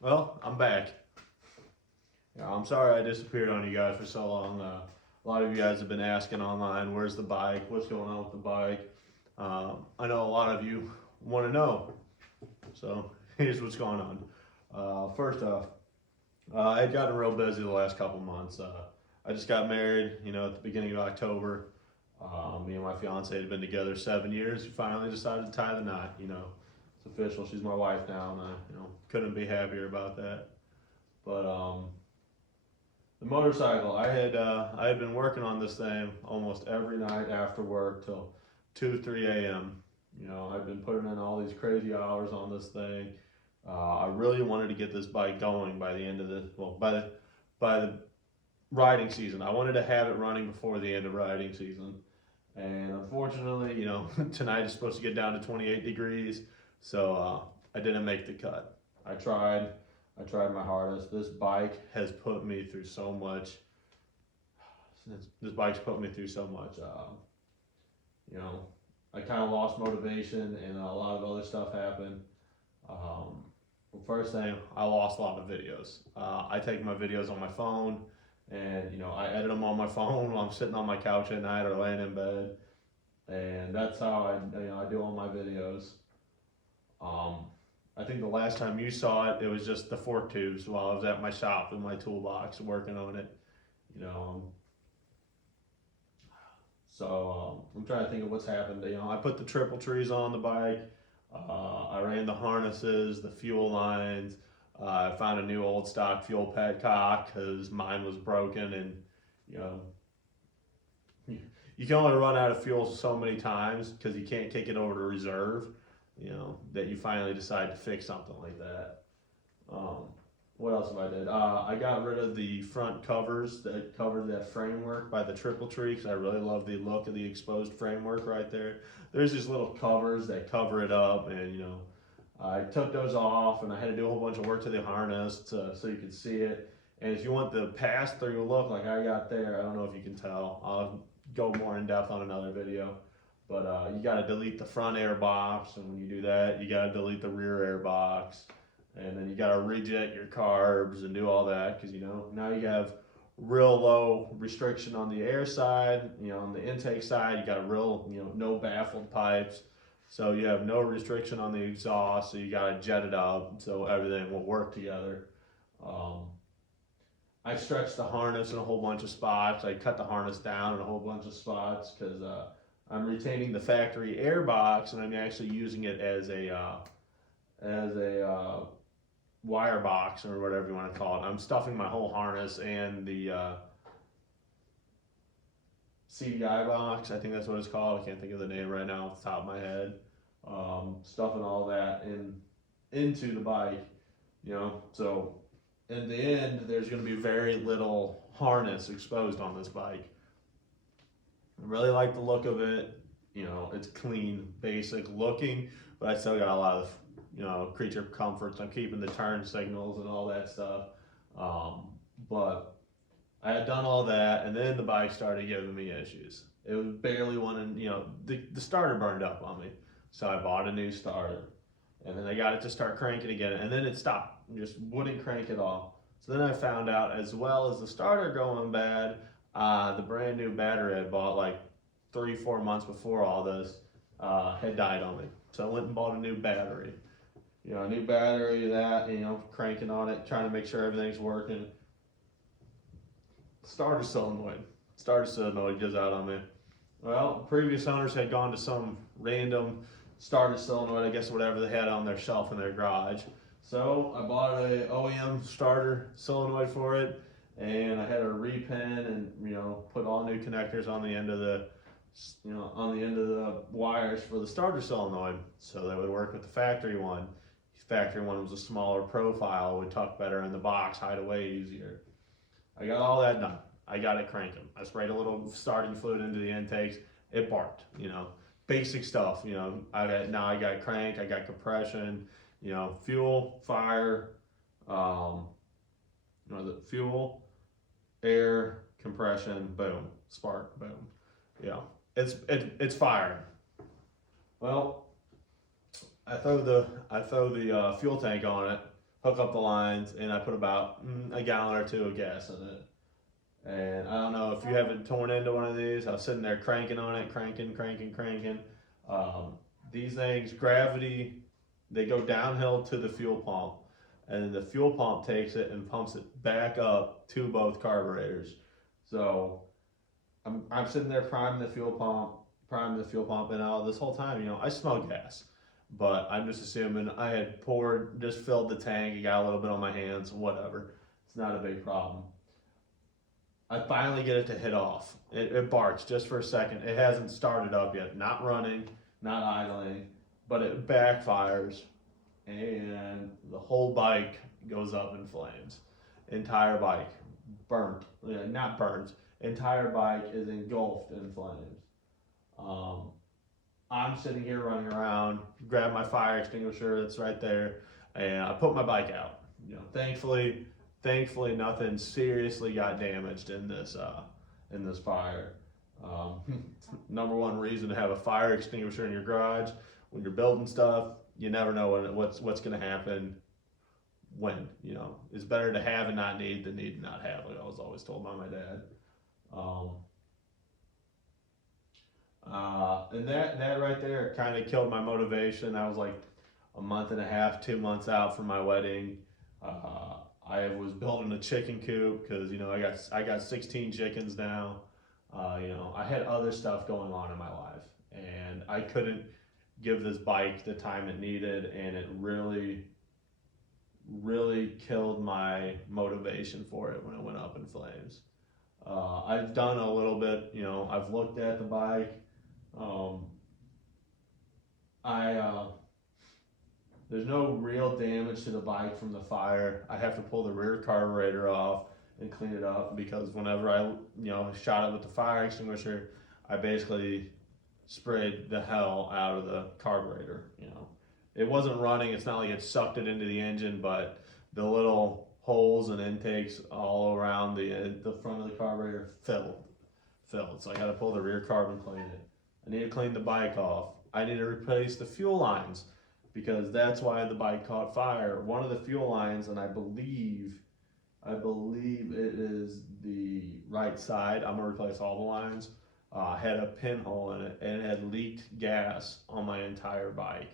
Well, I'm back. Yeah, I'm sorry I disappeared on you guys for so long. A lot of you guys have been asking online, where's the bike? What's going on with the bike? I know a lot of you want to know. So here's what's going on. First off, I've gotten real busy the last couple months. I just got married, at the beginning of October. Me and my fiance had been together 7 years. We finally decided to tie the knot. It's official. She's my wife now, and I, couldn't be happier about that. But the motorcycle, I had been working on this thing almost every night after work till 2, 3 a.m. I've been putting in all these crazy hours on this thing. I really wanted to get this bike going by the end of the well by the riding season. I wanted to have it running before the end of riding season. And unfortunately, tonight is supposed to get down to 28 degrees, so I didn't make the cut. I tried. I tried my hardest. This bike has put me through so much. This bike's put me through so much. You know, I kind of lost motivation, and a lot of other stuff happened. Well, first thing, I lost a lot of videos. I take my videos on my phone, and I edit them on my phone while I'm sitting on my couch at night or laying in bed, and that's how I do all my videos. Um, I think the last time you saw it, it was just the fork tubes while I was at my shop in my toolbox working on it. You know, um, I'm trying to think of what's happened. I put the triple trees on the bike. I ran the harnesses, the fuel lines. I found a new old stock fuel petcock because mine was broken, and you know you can only run out of fuel so many times because you can't take it over to reserve. That you finally decide to fix something like that. Um, what else have I did? I got rid of the front covers that covered that framework by the triple tree because I really love the look of the exposed framework right there. There's these little covers that cover it up, and I took those off, and I had to do a whole bunch of work to the harness so you could see it. And if you want the pass through look like I got there, I don't know if you can tell. I'll go more in depth on another video. But you got to delete the front air box, and when you do that, you got to delete the rear air box, and then you got to reject your carbs and do all that because now you have real low restriction on the air side. On the intake side, you got a real no baffled pipes, so you have no restriction on the exhaust. So you got to jet it up so everything will work together. Um, I stretched the harness in a whole bunch of spots. I cut the harness down in a whole bunch of spots because I'm retaining the factory air box, and I'm actually using it as a wire box or whatever you want to call it. I'm stuffing my whole harness and the CDI box. I think that's what it's called. I can't think of the name right now off the top of my head. Stuffing all that into the bike. So in the end, there's going to be very little harness exposed on this bike. I really like the look of it. It's clean, basic looking, but I still got a lot of, creature comforts. I'm keeping the turn signals and all that stuff. But I had done all that, and then the bike started giving me issues. It was barely wanting, the starter burned up on me. So I bought a new starter. And then I got it to start cranking again, and then it stopped. It just wouldn't crank at all. So then I found out, as well as the starter going bad, the brand new battery I bought like 3, 4 months before all this had died on me. So I went and bought a new battery. A new battery, that, cranking on it, trying to make sure everything's working. Starter solenoid. Starter solenoid gives out on me. Well, previous owners had gone to some random starter solenoid, I guess whatever they had on their shelf in their garage. So I bought a OEM starter solenoid for it, and I had to repin and put all new connectors on the end of the wires for the starter solenoid, so that would work with the factory one. The factory one was a smaller profile, would tuck better in the box, hide away easier. I got all that done. I got it cranking. I sprayed a little starting fluid into the intakes. It barked. Basic stuff. I got crank. I got compression. Fuel, fire. The fuel, air, compression, boom, spark, boom. Yeah, it's firing. Well, I throw the fuel tank on it. hook up the lines, and I put about a gallon or two of gas in it. And I don't know if you haven't torn into one of these. I was sitting there cranking on it, cranking. Um, these things, gravity, they go downhill to the fuel pump, and then the fuel pump takes it and pumps it back up to both carburetors. So I'm sitting there priming the fuel pump, and all this whole time, I smell gas. But I'm just assuming I had just filled the tank, I got a little bit on my hands, whatever. It's not a big problem. I finally get it to hit off. It barks just for a second. It hasn't started up yet. Not running, not idling, but it backfires and the whole bike goes up in flames. Entire bike burnt. Yeah, not burnt. Entire bike is engulfed in flames. Um, I'm sitting here running around, grab my fire extinguisher that's right there, and I put my bike out. Thankfully, nothing seriously got damaged in this fire. Um, Number one reason to have a fire extinguisher in your garage when you're building stuff, you never know what's going to happen when. It's better to have and not need than need and not have. Like I was always told by my dad. Um, and that right there kind of killed my motivation. I was like a month and a half, 2 months out from my wedding. I was building a chicken coop because I got 16 chickens now. I had other stuff going on in my life, and I couldn't give this bike the time it needed, and it really, really killed my motivation for it when it went up in flames. I've done a little bit. I've looked at the bike. Um, I There's no real damage to the bike from the fire. I have to pull the rear carburetor off and clean it up because whenever I shot it with the fire extinguisher, I basically sprayed the hell out of the carburetor. It wasn't running. It's not like it sucked it into the engine, but the little holes and intakes all around the front of the carburetor filled. So I got to pull the rear carb and clean it. I need to clean the bike off. I need to replace the fuel lines because that's why the bike caught fire. One of the fuel lines, and I believe it is the right side. I'm gonna replace all the lines. Had a pinhole in it, and it had leaked gas on my entire bike,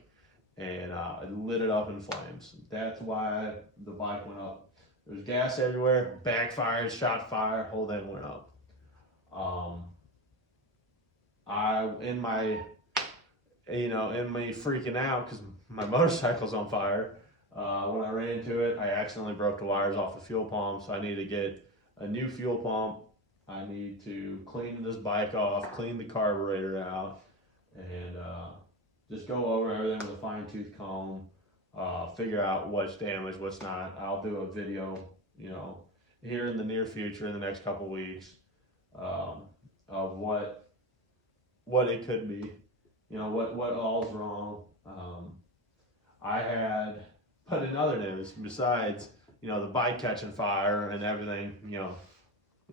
and it lit it up in flames. That's why the bike went up. There's gas everywhere. Backfired, shot fire. Whole thing went up. In me freaking out because my motorcycle's on fire. When I ran into it, I accidentally broke the wires off the fuel pump, so I need to get a new fuel pump. I need to clean this bike off, clean the carburetor out, and just go over everything with a fine tooth comb, figure out what's damaged, what's not. I'll do a video, here in the near future, in the next couple weeks, of what it could be, what all's wrong. I had, but in other news, besides, the bike catching fire and everything,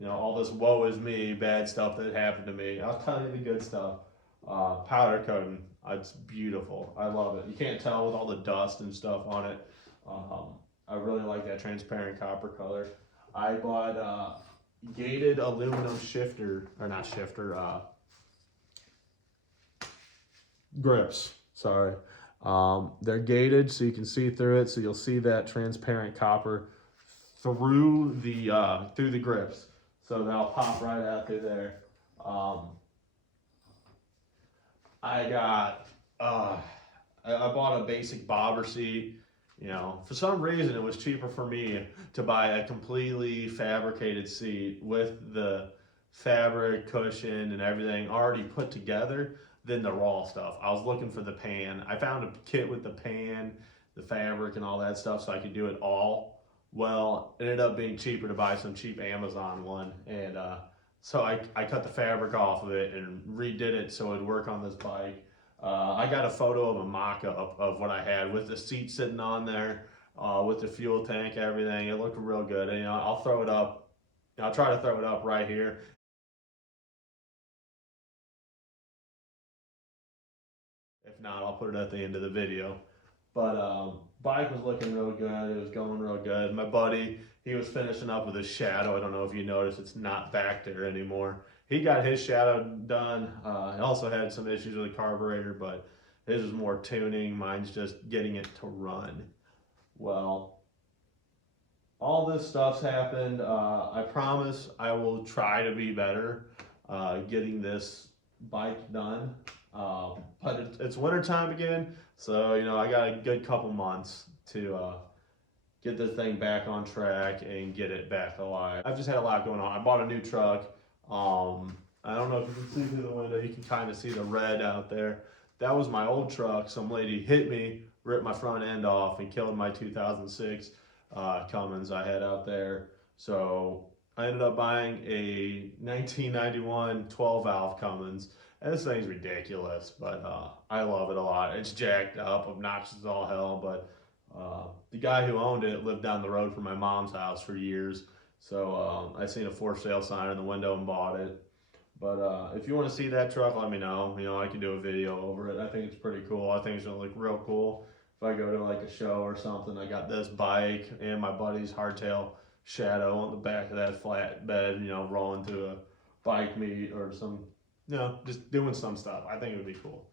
all this woe is me, bad stuff that happened to me. I'll tell you the good stuff. Powder coating, it's beautiful. I love it. You can't tell with all the dust and stuff on it. I really like that transparent copper color. I bought gated aluminum grips. Sorry. They're gated so you can see through it, so you'll see that transparent copper through the grips. So they'll pop right out through there. I bought a basic bobber seat. For some reason it was cheaper for me to buy a completely fabricated seat with the fabric cushion and everything already put together than the raw stuff. I was looking for the pan. I found a kit with the pan, the fabric, and all that stuff so I could do it all. Well, it ended up being cheaper to buy some cheap Amazon one, and so I cut the fabric off of it and redid it so it'd work on this bike. I got a photo of a mock-up of what I had with the seat sitting on there, with the fuel tank, everything. It looked real good. And, I'll throw it up. I'll try to throw it up right here. If not, I'll put it at the end of the video. But bike was looking real good. It was going real good. My buddy, he was finishing up with his shadow. I don't know if you noticed, it's not back there anymore. He got his shadow done. He also had some issues with the carburetor, but his was more tuning. Mine's just getting it to run. Well, all this stuff's happened. I promise I will try to be better getting this bike done. But it's winter time again, so you know I got a good couple months to get this thing back on track and get it back alive. I've just had a lot going on. I bought a new truck. I don't know if you can see through the window. You can kind of see the red out there. That was my old truck. Some lady hit me, ripped my front end off, and killed my 2006 Cummins I had out there. So I ended up buying a 1991 12 valve Cummins. And this thing's ridiculous, but I love it a lot. It's jacked up, obnoxious as all hell, but the guy who owned it lived down the road from my mom's house for years. So I seen a for sale sign in the window and bought it. But if you want to see that truck, let me know. You know, I can do a video over it. I think it's pretty cool. I think it's gonna look real cool if I go to like a show or something. I got this bike and my buddy's hardtail shadow on the back of that flatbed, you know, rolling to a bike meet or some, you know, just doing some stuff. I think it would be cool.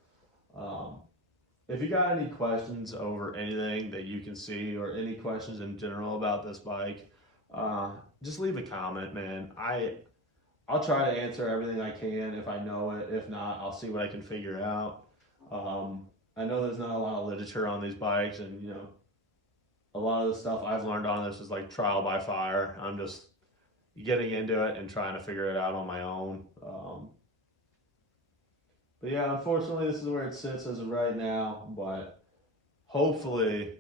If you got any questions over anything that you can see or any questions in general about this bike, just leave a comment, man. I'll try to answer everything I can if I know it. If not, I'll see what I can figure out. I know there's not a lot of literature on these bikes, and you know, a lot of the stuff I've learned on this is like trial by fire. I'm just getting into it and trying to figure it out on my own. But yeah, unfortunately, this is where it sits as of right now. But hopefully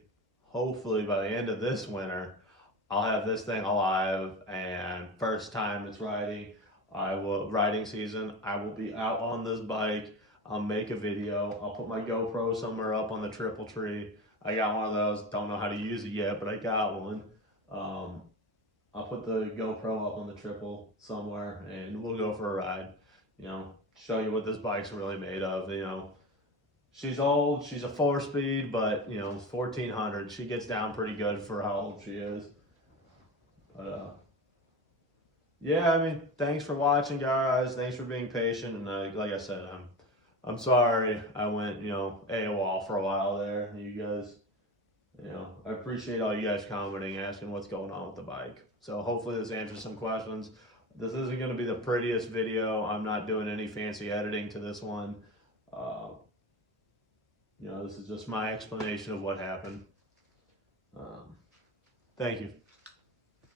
by the end of this winter, I'll have this thing alive, and first time it's riding season, I will be out on this bike. I'll make a video. I'll put my GoPro somewhere up on the triple tree. I got one of those. Don't know how to use it yet, but I got one. I'll put the GoPro up on the triple somewhere, and we'll go for a ride. You know, show you what this bike's really made of. You know, she's old. She's a 4-speed, but you know, 1400. She gets down pretty good for how old she is. But yeah, I mean, thanks for watching, guys. Thanks for being patient. And like I said, I'm sorry I went, you know, AWOL for a while there. You guys, you know, I appreciate all you guys commenting, asking what's going on with the bike. So hopefully this answers some questions. This isn't going to be the prettiest video. I'm not doing any fancy editing to this one. You know, this is just my explanation of what happened. Thank you.